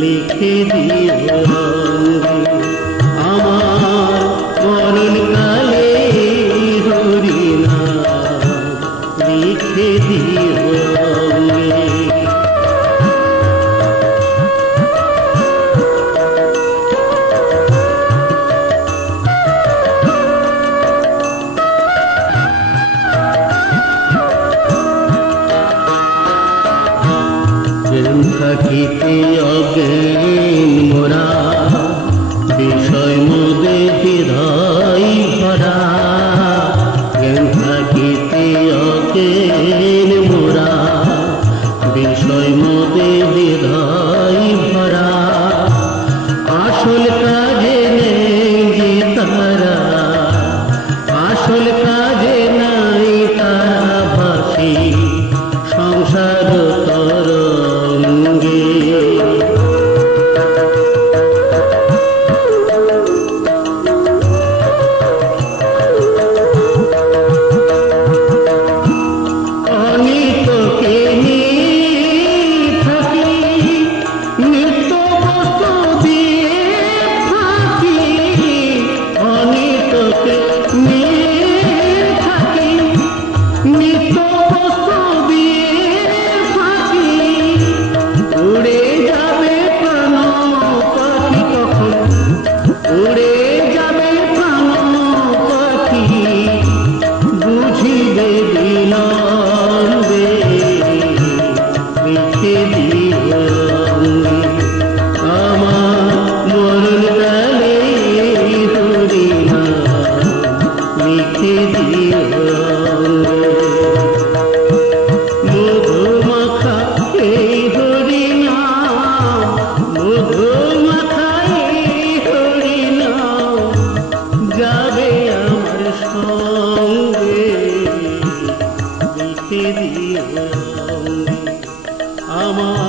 লিখে দিও আমার মরণকালে হরিনা লিখে দিও सखी ते अगेन मुरा যাবে আমার সঙ্গে দিতে দিও আমার